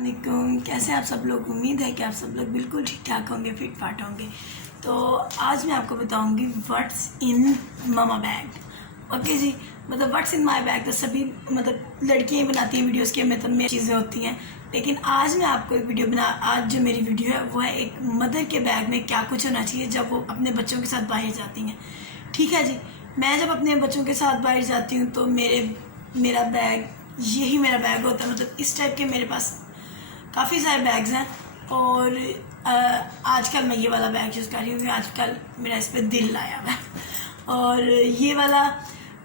वालेकुम, कैसे आप सब लोग। उम्मीद है कि आप सब लोग बिल्कुल ठीक ठाक होंगे, फिट फाट होंगे। तो आज मैं आपको बताऊंगी what's in mama bag. Okay जी, मतलब व्हाट्स इन माय बैग तो सभी मतलब लड़कियां बनाती हैं वीडियोस के, मतलब मेरी चीज़ें होती हैं। लेकिन आज मैं आपको एक वीडियो आज जो मेरी वीडियो है वो है एक मदर के बैग में क्या कुछ होना चाहिए जब वो अपने बच्चों के साथ बाहर जाती हैं। ठीक है जी, मैं जब अपने बच्चों के साथ बाहर जाती हूँ तो मेरा बैग यही मेरा बैग होता है। मतलब इस टाइप के मेरे पास काफ़ी सारे बैग्स हैं और आजकल मैं ये वाला बैग यूज़ कर रही हूँ। आजकल मेरा इस पर दिल आया हुआ है। और ये वाला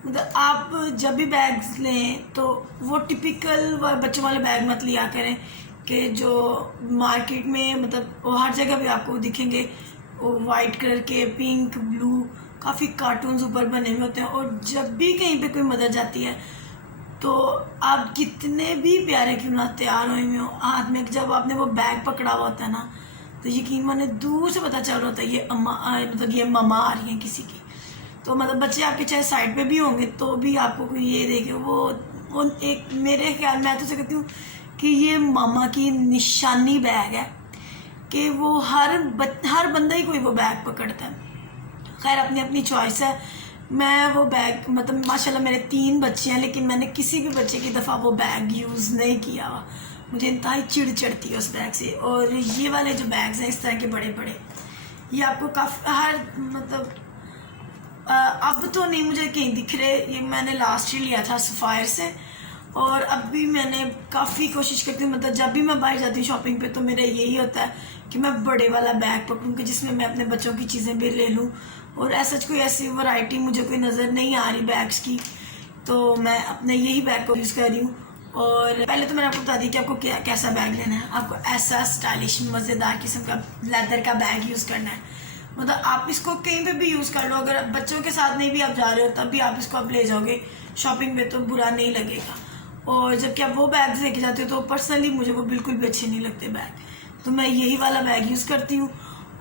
मतलब आप जब भी बैग्स लें तो वो टिपिकल बच्चों वाले बैग मत लिया करें कि जो मार्केट में मतलब वो हर जगह भी आपको दिखेंगे, वो वाइट कलर के, पिंक, ब्लू, काफ़ी कार्टून्स ऊपर बने हुए होते हैं। और जब भी कहीं पे कोई मदर जाती है तो आप कितने भी प्यारे क्यों ना तैयार हुए हुए हो, हाथ में जब आपने वो बैग पकड़ा हुआ होता है ना, तो यकीन माने दूर से पता चल रहा होता है ये मतलब ये ममा आ रही है किसी की। तो मतलब बच्चे आपके चाहे साइड पे भी होंगे तो भी आपको कोई ये देखे, वो एक मेरे ख्याल मैं तो कहती हूँ कि ये मामा की निशानी बैग है कि वो हर बंदा ही कोई वो बैग पकड़ता है। खैर अपनी अपनी चॉइस है। मैं वो बैग मतलब माशाल्लाह मेरे 3 बच्चे हैं, लेकिन मैंने किसी भी बच्चे की दफ़ा वो बैग यूज़ नहीं किया हुआ। मुझे इंतहाई चिढ़ चढ़ती है उस बैग से। और ये वाले जो बैग्स हैं इस तरह के बड़े बड़े, ये आपको काफ़ी हर मतलब अब तो नहीं मुझे कहीं दिख रहे। ये मैंने लास्ट ही लिया था सफ़ायर से। और अब भी मैंने काफ़ी कोशिश करती हूँ, मतलब जब भी मैं बाहर जाती हूँ शॉपिंग पे तो मेरा यही होता है कि मैं बड़े वाला बैग पकड़ूँ कि जिसमें मैं अपने बच्चों की चीज़ें भी ले लूँ। और ऐसा कोई ऐसी वैरायटी मुझे कोई नज़र नहीं आ रही बैग्स की, तो मैं अपने यही बैग को यूज़ कर रही हूँ। और पहले तो मैंने आपको बता दी कि आपको कैसा बैग लेना है। आपको ऐसा स्टाइलिश मज़ेदार किस्म का लेदर का बैग यूज़ करना है। मतलब आप इसको कहीं पे भी यूज़ कर लो, अगर बच्चों के साथ नहीं भी आप जा रहे हो तब भी आप इसको अब ले जाओगे शॉपिंग में तो बुरा नहीं लगेगा। और जबकि आप वो बैग लेके जाते हो तो पर्सनली मुझे वो बिल्कुल भी अच्छे नहीं लगते बैग, तो मैं यही वाला बैग यूज़ करती हूँ।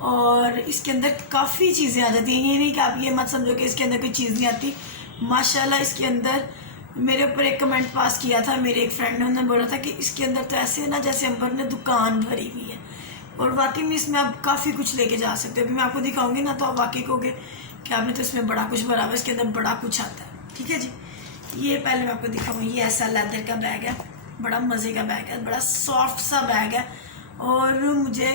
और इसके अंदर काफ़ी चीज़ें आ जाती हैं, ये नहीं कि आप ये मत समझो कि इसके अंदर कोई चीज़ नहीं आती। माशाल्लाह इसके अंदर मेरे ऊपर एक कमेंट पास किया था मेरे एक फ्रेंड ने, उन्होंने बोला था कि इसके अंदर तो ऐसे है ना जैसे अंबर ने दुकान भरी हुई है। और वाकई में इसमें आप काफ़ी कुछ लेके जा सकते हो। अभी मैं आपको दिखाऊंगी ना तो आप वाकई कहोगे कि आपने तो इसमें बड़ा कुछ भरा हुआ है, इसके अंदर बड़ा कुछ आता है। ठीक है जी, ये पहले मैं आपको दिखाऊंगी। ये ऐसा लेदर का बैग है, बड़ा मज़े का बैग है, बड़ा सॉफ्ट सा बैग है। और मुझे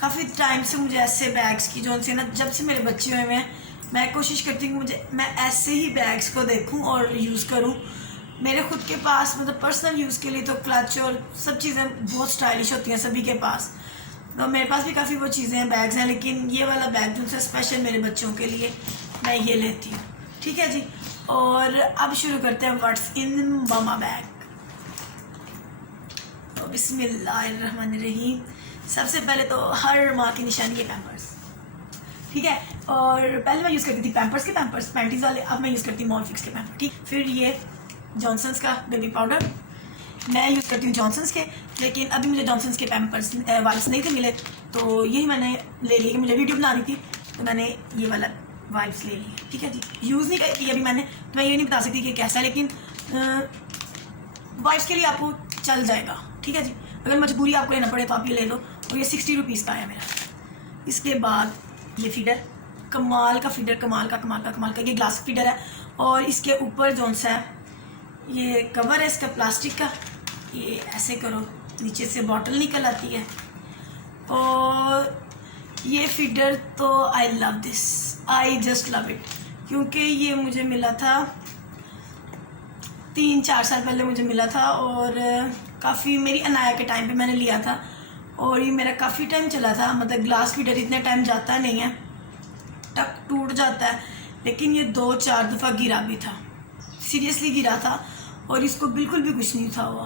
काफ़ी टाइम से मुझे ऐसे बैग्स की जो से ना जब से मेरे बच्चे हुए हैं मैं कोशिश करती हूँ कि मैं ऐसे ही बैग्स को देखूँ और यूज़ करूँ। मेरे खुद के पास मतलब पर्सनल यूज़ के लिए तो क्लच और सब चीज़ें बहुत स्टाइलिश होती हैं सभी के पास, तो मेरे पास भी काफ़ी वो चीज़ें हैं, बैग्स हैं। लेकिन ये वाला बैग जो है स्पेशल मेरे बच्चों के लिए मैं ये लेती हूँ। ठीक है जी, और अब शुरू करते हैं व्हाट्स इन मामा बैग। तो बिस्मिल्लाहिर्रहमानिर्रहीम। सबसे पहले तो हर माँ की निशानी है पैम्पर्स। ठीक है, और पहले मैं यूज़ करती थी पैम्पर्स के पैंटीज वाले, अब मैं यूज़ करती हूँ मॉलफिक्स के पैम्पर्स। ठीक, फिर ये जॉनसन्स का बेबी पाउडर मैं यूज़ करती हूँ जॉनसन्स के, लेकिन अभी मुझे जॉनसन्स के पैम्पर्स वाइप्स नहीं थे मिले, तो यही मैंने ले ली कि मुझे वीडियो बनानी थी तो मैंने ये वाला वाइप्स ले ली। ठीक है जी, यूज़ नहीं की अभी मैंने, तो मैं ये नहीं बता सकती कि कैसा, लेकिन वाइप्स के लिए आपको चल जाएगा। ठीक है जी, अगर मजबूरी आपको लेना पड़े तो आप ये ले लो। और ये 60 रुपीज़ का आया मेरा। इसके बाद ये फीडर, कमाल का फीडर, कमाल का ये ग्लास फीडर है। और इसके ऊपर जौन सा है ये कवर है इसका प्लास्टिक का, ये ऐसे करो नीचे से बॉटल निकल आती है। और ये फीडर तो I love this, I just love it, क्योंकि ये मुझे मिला था 3-4 साल पहले मुझे मिला था। और काफ़ी मेरी अनाया के टाइम पे मैंने लिया था और ये मेरा काफ़ी टाइम चला था। मतलब ग्लास फीडर इतने टाइम जाता नहीं है, टक टूट जाता है, लेकिन ये 2-4 दफ़ा गिरा भी था, सीरियसली गिरा था। और इसको बिल्कुल भी कुछ नहीं था हुआ,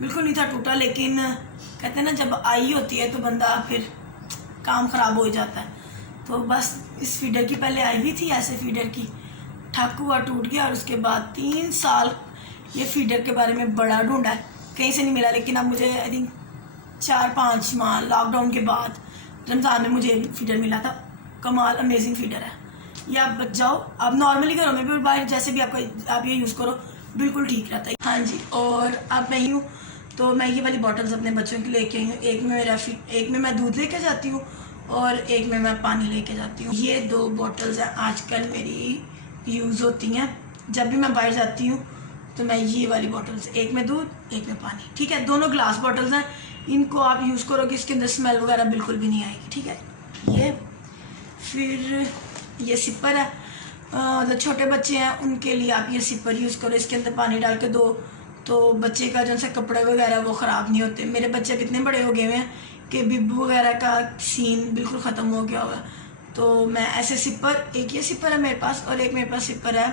बिल्कुल नहीं था टूटा। लेकिन कहते हैं ना जब आई होती है तो बंदा फिर काम ख़राब हो जाता है। तो बस इस फीडर की पहले आई हुई थी ऐसे फीडर की, ठक हुआ, टूट गया। और उसके बाद 3 साल ये फीडर के बारे में बड़ा ढूंढा, कहीं से नहीं मिला। लेकिन अब मुझे आई थिंक 4-5 माह लॉकडाउन के बाद रमज़ान में मुझे फीडर मिला था। कमाल अमेजिंग फीडर है ये। आप बच जाओ, आप नॉर्मली घरों में भी बाहर जैसे भी आप ये यूज़ करो बिल्कुल ठीक रहता है। हाँ जी, और अब मैं यूँ तो मैं ये वाली बॉटल्स अपने बच्चों के लेके आई हूँ। एक में मैं दूध लेके जाती हूँ और एक में मैं पानी लेके जाती हूँ। ये 2 बॉटल्स हैं आजकल मेरी यूज़ होती हैं। जब भी मैं बाहर जाती हूँ तो मैं ये वाली बॉटल्स, एक में दूध एक में पानी, ठीक है। दोनों ग्लास बॉटल्स हैं, इनको आप यूज़ करोगे, इसके अंदर स्मेल वगैरह बिल्कुल भी नहीं आएगी, ठीक है। ये फिर ये सिपर है, मतलब छोटे बच्चे हैं उनके लिए आप ये सिपर यूज़ करो। इसके अंदर पानी डाल के दो तो बच्चे का जो से कपड़े वगैरह वो ख़राब नहीं होते। मेरे बच्चे कितने बड़े हो गए हुए हैं कि बिब्बू वगैरह का सीन बिल्कुल ख़त्म हो गया हुआ। तो मैं ऐसे सिपर, एक ये सिपर है मेरे पास और एक मेरे पास सिपर है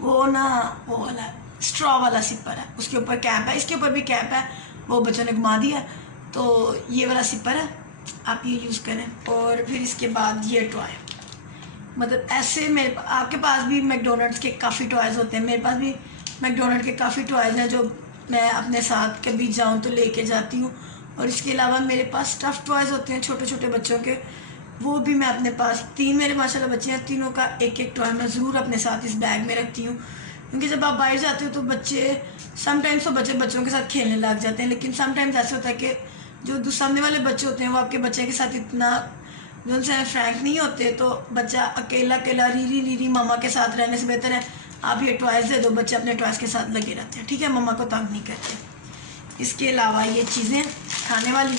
वो ना वो वाला स्ट्रॉ वाला सिपर है, उसके ऊपर कैप है, इसके ऊपर भी कैप है, वो बच्चों ने घुमा दिया। तो ये वाला सिपर है, आप ये यूज़ करें। और फिर इसके बाद ये टॉय, मतलब ऐसे मेरे आपके पास भी मैकडोनल्ड्स के काफ़ी टॉयज़ होते हैं, मेरे पास भी मैकडोनल्ड के काफ़ी टॉयज़ हैं जो मैं अपने साथ कभी जाऊँ तो लेके जाती हूँ। और इसके अलावा मेरे पास स्टफ़ टॉयज़ होते हैं छोटे छोटे बच्चों के, वो भी मैं अपने पास 3 मेरे माशाल्लाह बच्चे हैं, तीनों का एक एक टॉय मैं ज़रूर अपने साथ इस बैग में रखती हूँ। क्योंकि जब आप बाहर जाते हो तो बच्चे समटाइम्स तो बच्चों के साथ खेलने लग जाते हैं, लेकिन समटाइम्स ऐसा होता है कि जो सामने वाले बच्चे होते हैं वो आपके बच्चे के साथ इतना जो उनसे फ्रैंक नहीं होते। तो बच्चा अकेला अकेला रीरी मामा के साथ रहने से बेहतर है आप ये टॉयज़ दे दो, बच्चे अपने टॉयज़ के साथ लगे रहते हैं, ठीक है, मम्मा को तंग नहीं करते। इसके अलावा ये चीज़ें खाने वाली,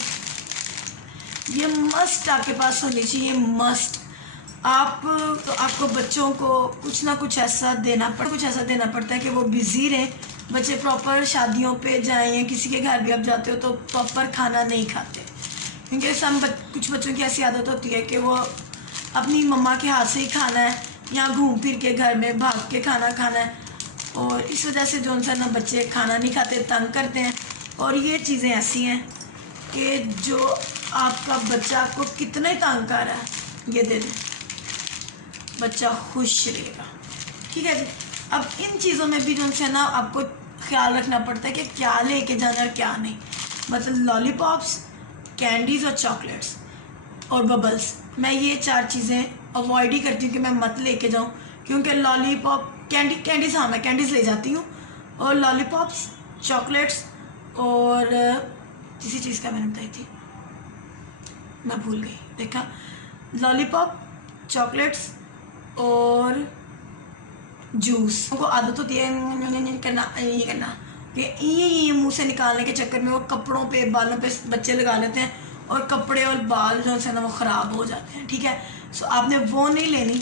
ये मस्ट आपके पास होनी चाहिए, मस्ट। तो आपको बच्चों को कुछ ना कुछ ऐसा देना पड़ता है कि वो बिज़ी रहें। बच्चे प्रॉपर शादियों पे जाएं या किसी के घर भी आप जाते हो तो प्रॉपर खाना नहीं खाते, क्योंकि कुछ बच्चों की ऐसी आदत होती है कि वो अपनी मम्मा के हाथ से ही खाना है या घूम फिर के घर में भाग के खाना है, और इस वजह से जो उनसे ना बच्चे खाना नहीं खाते, तंग करते हैं। और ये चीज़ें ऐसी हैं कि जो आपका बच्चा आपको कितना ही तंग कर रहा है ये दे दें, बच्चा खुश रहेगा, ठीक है जी। अब इन चीज़ों में भी जो उनसे ना आपको ख्याल रखना पड़ता है कि क्या लेके जाना और क्या नहीं। मतलब लॉलीपॉप्स, कैंडीज़ और चॉकलेट्स और बबल्स, मैं ये 4 चीज़ें अवॉइड ही करती हूँ कि मैं मत लेके जाऊँ। क्योंकि लॉलीपॉप कैंडीज़, हाँ मैं कैंडीज़ ले जाती हूँ, और लॉलीपॉप्स, चॉकलेट्स और किसी चीज़ का मैंने बताई थी, मैं भूल गई, देखा, लॉलीपॉप, चॉकलेट्स और जूस। उनको आदत होती है करना, ये करना, ये मुंह से निकालने के चक्कर में वो कपड़ों पे, बालों पे बच्चे लगा लेते हैं और कपड़े और बाल जो है ना वो ख़राब हो जाते हैं, ठीक है। सो आपने वो नहीं लेनी,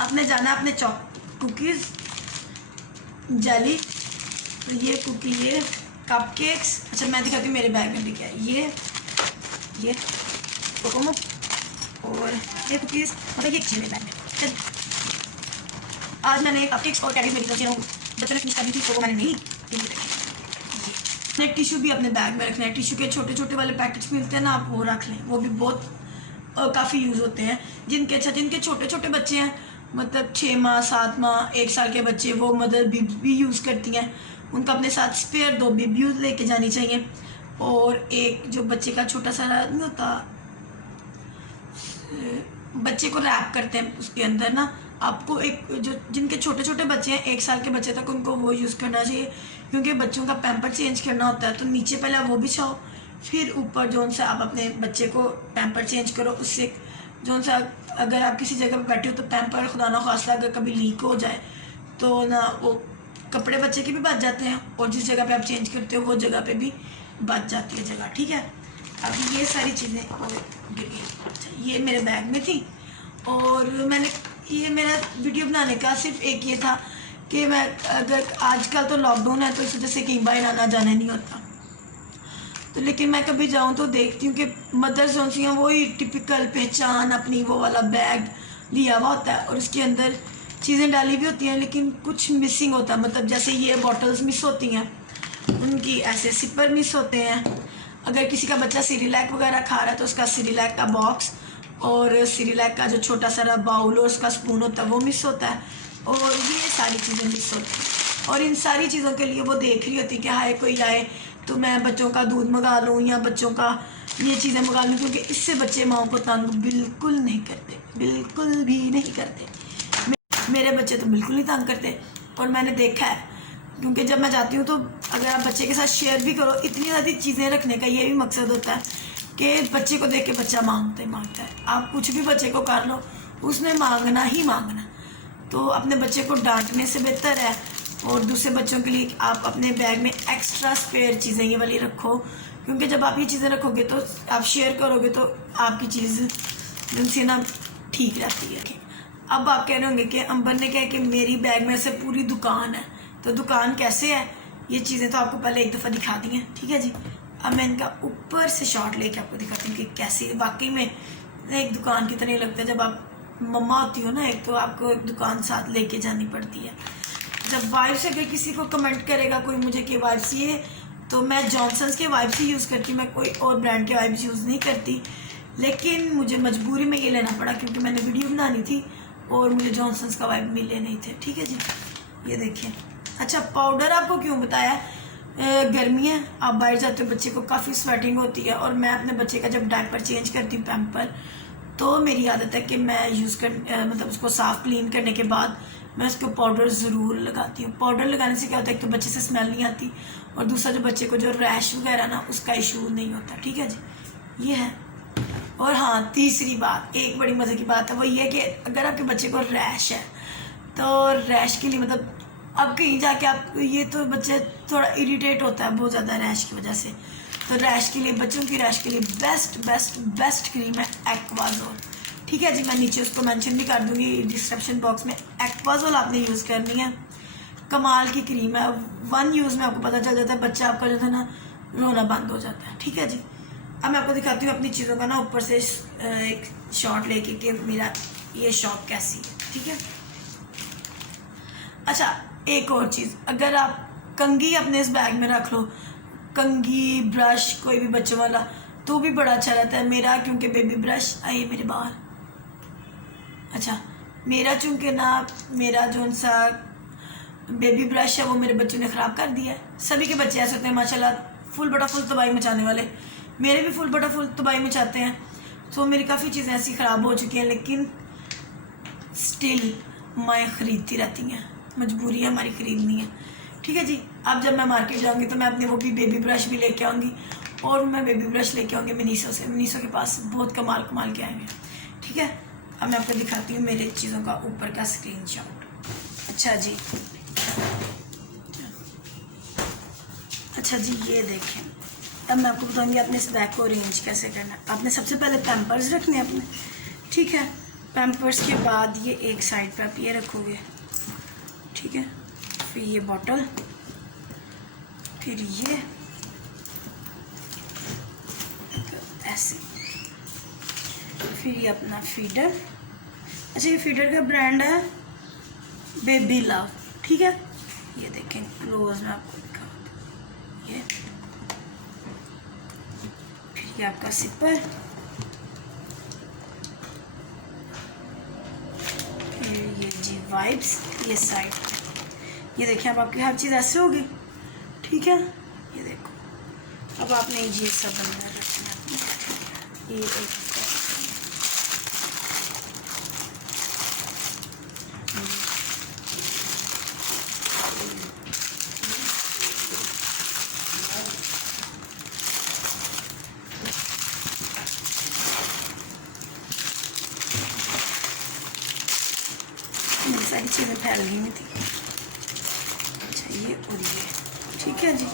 आपने जाना है अपने कुकीज़, जेली, तो ये कुकी, ये कपकेक्स, अच्छा मैं दिखाती हूँ मेरे बैग में भी क्या है, ये कोकोमो और ये कुकीज़, मतलब ये मेरे बैग में। आज मैंने कपकेक्स और कैंडी मेरी बच्चे ने फिनिश कर दी थी तो वो मैंने नहीं अपने टिश्यू भी अपने बैग में रखना है। टिश्यू के छोटे छोटे वाले पैकेट्स मिलते हैं ना, आप वो रख लें, वो भी बहुत काफ़ी यूज़ होते हैं। जिनके छोटे छोटे बच्चे हैं, मतलब 6 माह 7 माह 1 साल के बच्चे, वो मदर भी यूज़ करती हैं, उनका अपने साथ स्पेयर 2 बिब्यूज़ लेके जानी चाहिए। और एक जो बच्चे का छोटा सा नहीं होता, बच्चे को रैप करते हैं उसके अंदर ना, आपको एक जो जिनके छोटे छोटे बच्चे हैं 1 साल के बच्चे तक, उनको वो यूज़ करना चाहिए। क्योंकि बच्चों का पैम्पर चेंज करना होता है तो नीचे पहले वो बिछाओ, फिर ऊपर जो उनसे आप अपने बच्चे को पैम्पर चेंज करो। उससे जो उनसे अगर आप किसी जगह पर बैठे हो तो पैम्पर खुदा ना खास्ता अगर कभी लीक हो जाए तो ना वो कपड़े बच्चे के भी बच जाते हैं, और जिस जगह पे आप चेंज करते हो वो जगह पे भी बच जाती है जगह, ठीक है। अब ये सारी चीज़ें गिर गई, अच्छा ये मेरे बैग में थी। और मैंने ये मेरा वीडियो बनाने का सिर्फ एक ये था कि मैं अगर आजकल तो लॉकडाउन है तो इस वजह से कहीं बाहर आना जाना नहीं होता, तो लेकिन मैं कभी जाऊँ तो देखती हूँ कि मदर्स जो सी हैं वही टिपिकल पहचान अपनी वो वाला बैग लिया हुआ होता है और उसके अंदर चीज़ें डाली भी होती हैं लेकिन कुछ मिसिंग होता है। मतलब जैसे ये बॉटल्स मिस होती हैं उनकी, ऐसे सिपर मिस होते हैं। अगर किसी का बच्चा सिरिलैक वगैरह खा रहा है तो उसका सिरिलैक का बॉक्स और सिरिलैक का जो छोटा सा बाउल और उसका स्पून होता है वो मिस होता है, और ये सारी चीज़ें मिस होती हैं। और इन सारी चीज़ों के लिए वो देख रही होती कि हाय कोई आए तो मैं बच्चों का दूध मंगा लूँ या बच्चों का ये चीज़ें मंगा लूँ, क्योंकि इससे बच्चे माओ को तंग बिल्कुल नहीं करते, बिल्कुल भी नहीं करते। मेरे बच्चे तो बिल्कुल नहीं तंग करते। और मैंने देखा है क्योंकि जब मैं जाती हूँ तो अगर आप बच्चे के साथ शेयर भी करो, इतनी ज़्यादा चीज़ें रखने का ये भी मकसद होता है कि बच्चे को देख के बच्चा मांगता ही मांगता है। आप कुछ भी बच्चे को कर लो, उसने मांगना ही मांगना। तो अपने बच्चे को डांटने से बेहतर है, और दूसरे बच्चों के लिए आप अपने बैग में एक्स्ट्रा स्पेयर चीज़ें ये वाली रखो, क्योंकि जब आप ये चीज़ें रखोगे तो आप शेयर करोगे तो आपकी चीज़ जिनसे ना ठीक रहती है। अब आप कह रहे होंगे कि अंबर ने कहा कि मेरी बैग में से पूरी दुकान है, तो दुकान कैसे है? ये चीज़ें तो आपको पहले एक दफ़ा दिखा दी हैं, ठीक है जी। अब मैं इनका ऊपर से शॉट लेके आपको दिखाती हूँ कि कैसे वाकई में एक दुकान की तरह लगता है। जब आप मम्मा होती हो ना, एक तो आपको एक दुकान साथ लेके जानी पड़ती है। जब वाइप्स अगर किसी को कमेंट करेगा कोई मुझे कि वाइप्स ये, तो मैं जॉनसन्स के वाइप्स ही यूज़ करती हूँ, मैं कोई और ब्रांड के वाइप्स यूज़ नहीं करती। लेकिन मुझे मजबूरी में ये लेना पड़ा क्योंकि मैंने वीडियो बनानी थी और मुझे जॉनसन्स का वाइप मिले नहीं थे, ठीक है जी। ये देखिए। अच्छा, पाउडर आपको क्यों बताया? गर्मी है, आप बाहर जाते हो, बच्चे को काफ़ी स्वेटिंग होती है, और मैं अपने बच्चे का जब डायपर चेंज करती हूँ पैम्पर, तो मेरी आदत है कि मैं मतलब उसको साफ़ क्लीन करने के बाद मैं उसको पाउडर ज़रूर लगाती हूँ। पाउडर लगाने से क्या होता है, एक तो बच्चे से स्मेल नहीं आती, और दूसरा जो बच्चे को जो रैश वगैरह ना उसका इशू नहीं होता, ठीक है जी। ये है। और हाँ, तीसरी बात, एक बड़ी मज़े की बात है, वो ये कि अगर आपके बच्चे को रैश है तो रैश के लिए मतलब अब कहीं जाके आप ये तो बच्चे थोड़ा इरिटेट होता है बहुत ज़्यादा रैश की वजह से, तो रैश के लिए, बच्चों की रैश के लिए बेस्ट क्रीम है एक्वाजोल, ठीक है जी। मैं नीचे उसको मेंशन भी कर दूँगी डिस्क्रिप्शन बॉक्स में। एक्वाजोल आपने यूज़ करनी है, कमाल की क्रीम है। 1 यूज़ में आपको पता चल जाता है, बच्चा आपका जो है ना रोना बंद हो जाता है, ठीक है जी। अब मैं आपको दिखाती हूँ अपनी चीज़ों का ना ऊपर से एक शॉट लेके कि मेरा ये शॉप कैसी है, ठीक है। अच्छा, एक और चीज़, अगर आप कंघी अपने इस बैग में रख लो, कंघी, ब्रश, कोई भी बच्चों वाला, तो भी बड़ा अच्छा रहता है। मेरा क्योंकि बेबी ब्रश, आइए मेरे बाहर। अच्छा, मेरा चूँकि ना मेरा जो सा बेबी ब्रश है वो मेरे बच्चों ने ख़राब कर दिया है। सभी के बच्चे ऐसे होते हैं माशाल्लाह, फुल तबाही मचाने वाले। मेरे भी फुल तबाही मचाते हैं, तो मेरी काफ़ी चीज़ें ऐसी ख़राब हो चुकी हैं, लेकिन स्टिल मैं ख़रीदती रहती हैं, मजबूरी है हमारी ख़रीदनी है, ठीक है जी। अब जब मैं मार्केट जाऊँगी तो मैं अपने वो भी बेबी ब्रश भी लेके आऊँगी, और मैं बेबी ब्रश लेके आऊँगी मिनीसो से। मिनीसो के पास बहुत कमाल के आएंगे, ठीक है। अब मैं आपको दिखाती हूँ मेरे चीज़ों का ऊपर का स्क्रीनशॉट। अच्छा जी, ये देखें। अब मैं आपको बताऊँगी अपने इस बैग को अरेंज कैसे करना है। आपने सबसे पहले पैम्पर्स रखने हैं अपने, ठीक है। पैम्पर्स के बाद ये एक साइड पे आप ये रखोगे, ठीक है। फिर ये बॉटल, फिर ये ऐसे, फिर ये अपना फीडर। अच्छा, ये फीडर का ब्रांड है बेबी लव, ठीक है। ये देखें क्लोज में आपको दिखा, ये फिर ये आपका सिपर, फिर ये जी वाइप्स, ये साइड। ये देखिए अब आपकी हर चीज़ ऐसे होगी, ठीक है। ये देखो, अब आपने ये सब अंदर रखना है। ये एक मेरी सारी चीज़ें फैल गई हुई थी। अच्छा, ये और ये, ठीक है जी।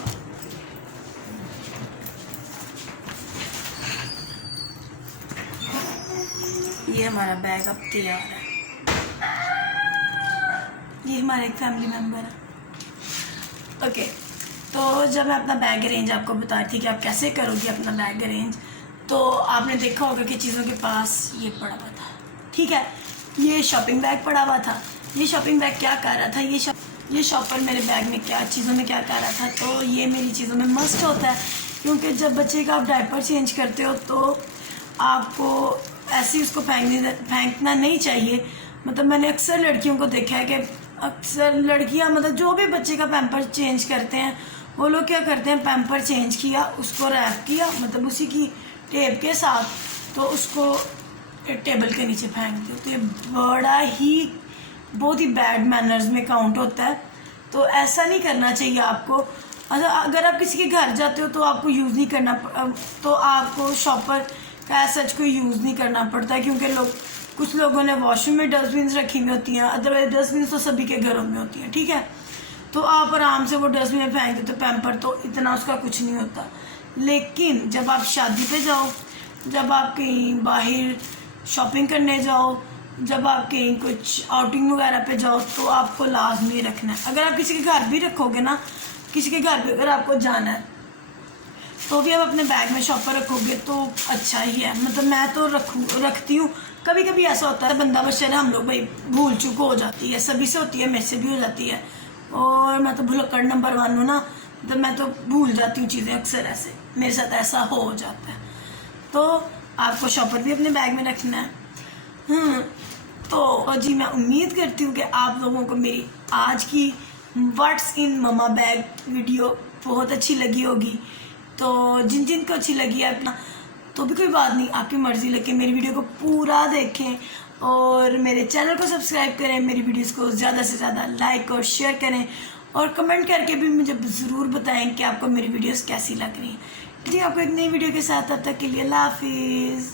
ये हमारा बैग अब तैयार है। ये हमारा एक फैमिली मेम्बर है, ओके। तो जब मैं अपना बैग अरेंज आपको बता रही थी कि आप कैसे करोगे अपना बैग अरेंज, तो आपने देखा होगा कि चीज़ों के पास ये पड़ा हुआ था, ठीक है। ये शॉपिंग बैग पड़ा हुआ था। ये शॉपिंग बैग क्या कर रहा था, ये शॉपर मेरे बैग में क्या चीज़ों में क्या कर रहा था, तो ये मेरी चीज़ों में मस्ट होता है, क्योंकि जब बच्चे का आप डायपर चेंज करते हो तो आपको ऐसे ही उसको फेंकना नहीं चाहिए। मतलब मैंने अक्सर लड़कियों को देखा है कि अक्सर लड़कियां मतलब जो भी बच्चे का पैम्पर चेंज करते हैं वो लोग क्या करते हैं, पैम्पर चेंज किया, उसको रैप किया, मतलब उसी की टेप के साथ, तो उसको टेबल के नीचे फेंक दो। तो ये बहुत ही बैड मैनर्स में काउंट होता है। तो ऐसा नहीं करना चाहिए आपको। अगर आप किसी के घर जाते हो तो आपको यूज़ नहीं करना, तो आपको शॉपर का सच कोई यूज़ नहीं करना पड़ता, क्योंकि कुछ लोगों ने वॉशरूम में डस्टबिन रखी हुई होती हैं, अदरवाइज डस्टबिन तो सभी के घरों में होती हैं, ठीक है। तो आप आराम से वो डस्टबिन में फेंक देते, पैम्पर तो इतना उसका कुछ नहीं होता। लेकिन जब आप शादी पे जाओ, जब आप कहीं बाहर शॉपिंग करने जाओ, जब आप कहीं कुछ आउटिंग वगैरह पे जाओ, तो आपको लाजमी रखना है। अगर आप किसी के घर भी रखोगे ना, किसी के घर पे अगर आपको जाना है तो भी आप अपने बैग में शॉपर रखोगे तो अच्छा ही है। मतलब मैं तो रखती हूँ। कभी कभी ऐसा होता है बंदा बच्चे हम लोग भाई भूल चूक हो जाती है, सभी से होती है, मेरे से भी हो जाती है, और मैं तो भुलक्कड़ नंबर 1 हूँ ना, तो मैं तो भूल जाती हूँ चीज़ें अक्सर, ऐसे मेरे साथ ऐसा हो जाता है। तो आपको शॉपर भी अपने बैग में रखना है। तो जी मैं उम्मीद करती हूँ कि आप लोगों को मेरी आज की what's in mama bag video बहुत अच्छी लगी होगी। तो जिन को अच्छी लगी है अपना तो भी कोई बात नहीं, आपकी मर्ज़ी, लेकिन मेरी वीडियो को पूरा देखें और मेरे चैनल को सब्सक्राइब करें, मेरी वीडियोस को ज़्यादा से ज़्यादा लाइक और शेयर करें, और कमेंट करके भी मुझे ज़रूर बताएं कि आपको मेरी वीडियोस कैसी लग रही हैं। ठीक है, आपको एक नई वीडियो के साथ, तब तक के लिए अल्लाह हाफिज़।